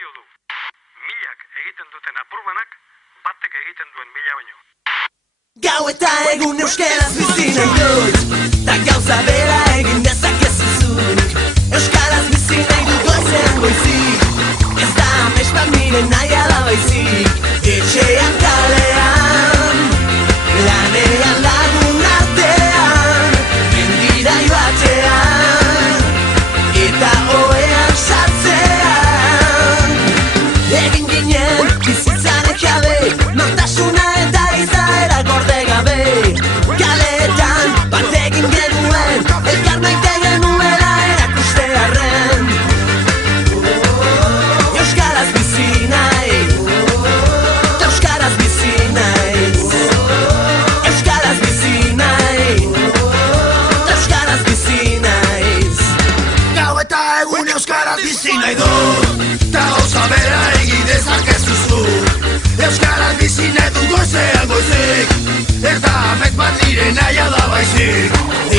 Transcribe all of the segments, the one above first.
balio du. Milak egiten duten apurbanak, batek egiten duen mila baino. Gau eta egun euskaraz bizi nahi dut, ta gauza bera egin dezakezu zuk. Euskaraz bizi nahi dut goizean goizik, ez da amets bat nire nahia da baizik. Etxean kalean, lanean lagun artean, mendira joatean, eta ohean sartzean. Egin ginen bizitzaren jabe, nortasuna eta izaera gorde gabe. Kaleetan bat egin genuen, elkar maite genuela erakustearren. Euskaraz bizi nahi, ta euskaraz bizi naiz. Euskaraz bizi nahi, ta euskaraz bizi naiz. Gau eta egun euskaraz bizi nahi dut, ta gauza bera egin dezakezu zuk. Euskaraz bizi nahi dut goizean goizik, ez da amets bat nire nahia da baizik.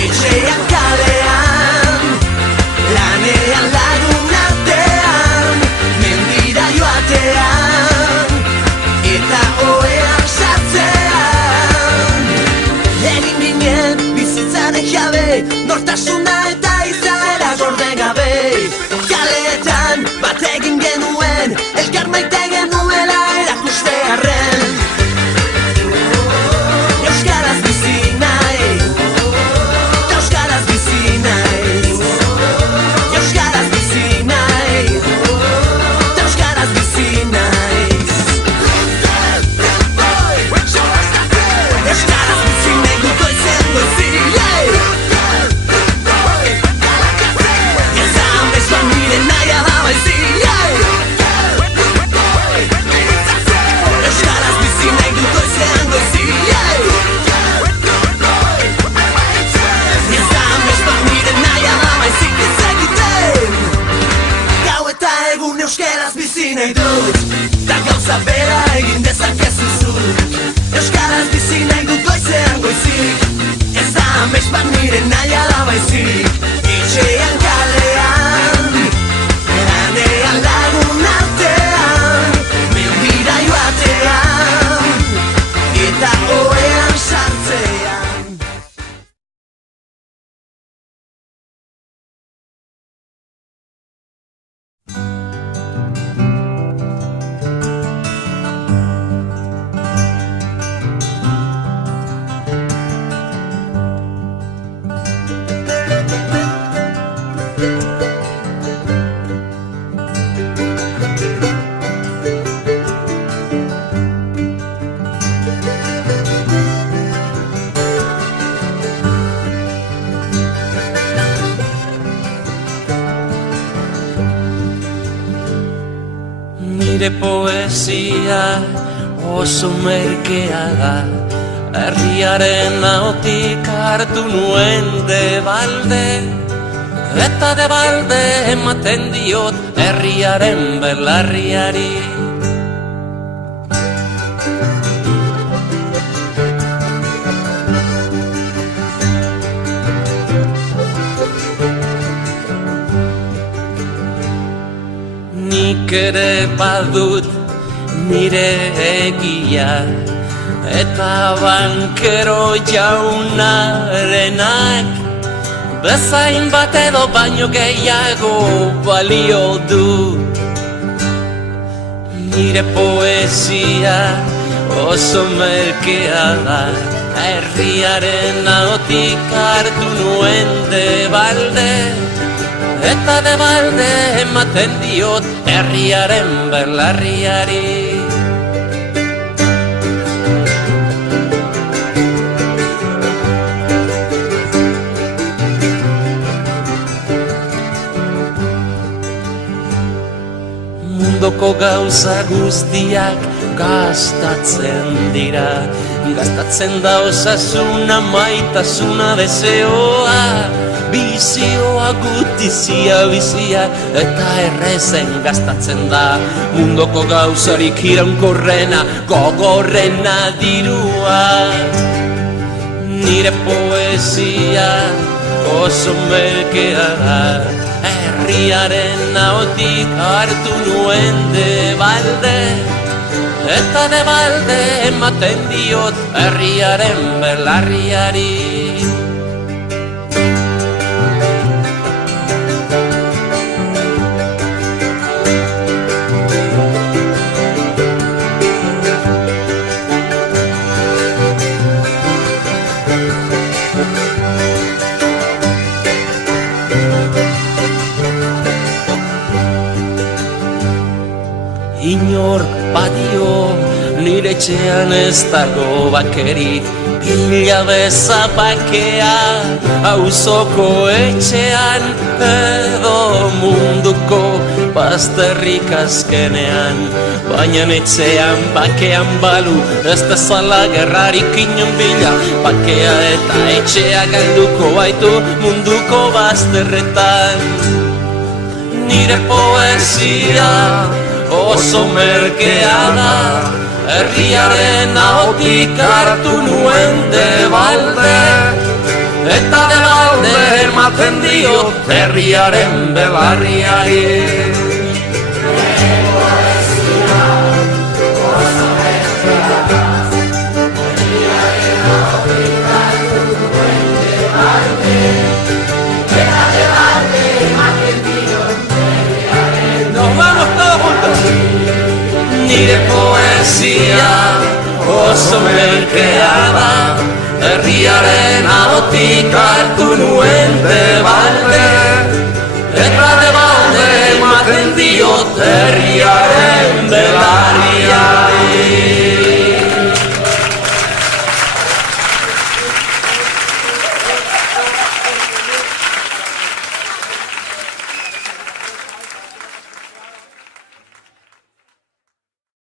Etxean kalean, lanean lagun artean, mendira joatean, eta ohean sartzean. Egin ginen bizitzaren jabe, nortasuna eta izaera gorde gabe. Kaleetan bat egin genuen, elkar maite genuela erakustearren. Euskaraz bizi nahi, ta euskaraz bizi naiz. Euskaraz bizi nahi, ta euskaraz bizi naiz. Euskaraz bizi nahi dut goizean goizik. Ez da amets bat nire nahia da baizik. Euskaraz bizi nahi dut goizean goizik. Ez da amets bat nire nahia da baizik ez egiten. Gau eta egun euskaraz bizi nahi dut, ta gauza bera egin dezakezu zuk. Euskaraz bizi nahi dut goizean goizik, ez da amets bat nire nahia da baizik. Etxean kalean, lanean lagun artean, mendira joatean, eta ohean sartzean. Nire poesia oso merkea da, herriaren ahotik hartu nuen debalde, eta debalde ematen diot herriaren belarriari. Nik ere badut nire egia, eta bankero jaunarenak bezain bat edo baino gehiago balio du. Nire poesia oso merkea da, herriaren ahotik hartu nuen debalde, eta debalde ematen diot herriaren belarriari. Mundoko gauza guztiak gastatzen dira, gastatzen da osasuna, maitasuna, deseoa, bizioa, gutizia, bizia, eta errezen gastatzen da. Mundoko gauzarik iraunkorrena, gogorrena dirua. Nire poesia oso merkea da, herriaren ahotik hartu nuen de balde, eta de balde ematen diot herriaren belarriari. Inork badio nire etxean ez dago bakerik, pila beza bakea auzoko etxean edo munduko bazterrik azkenean. Baina etxean bakean balu ez dezala gerrarik inon bila, bakea eta etxea galduko baitu munduko bazterretan. Nire poesia oso merkea da, herriaren ahotik hartu nuen de balde, eta de balde ematen diot herriaren belarriari. Nire poesia oso merkea da, herriaren ahotik hartu nuen de balde, eta de balde ematen diot herriaren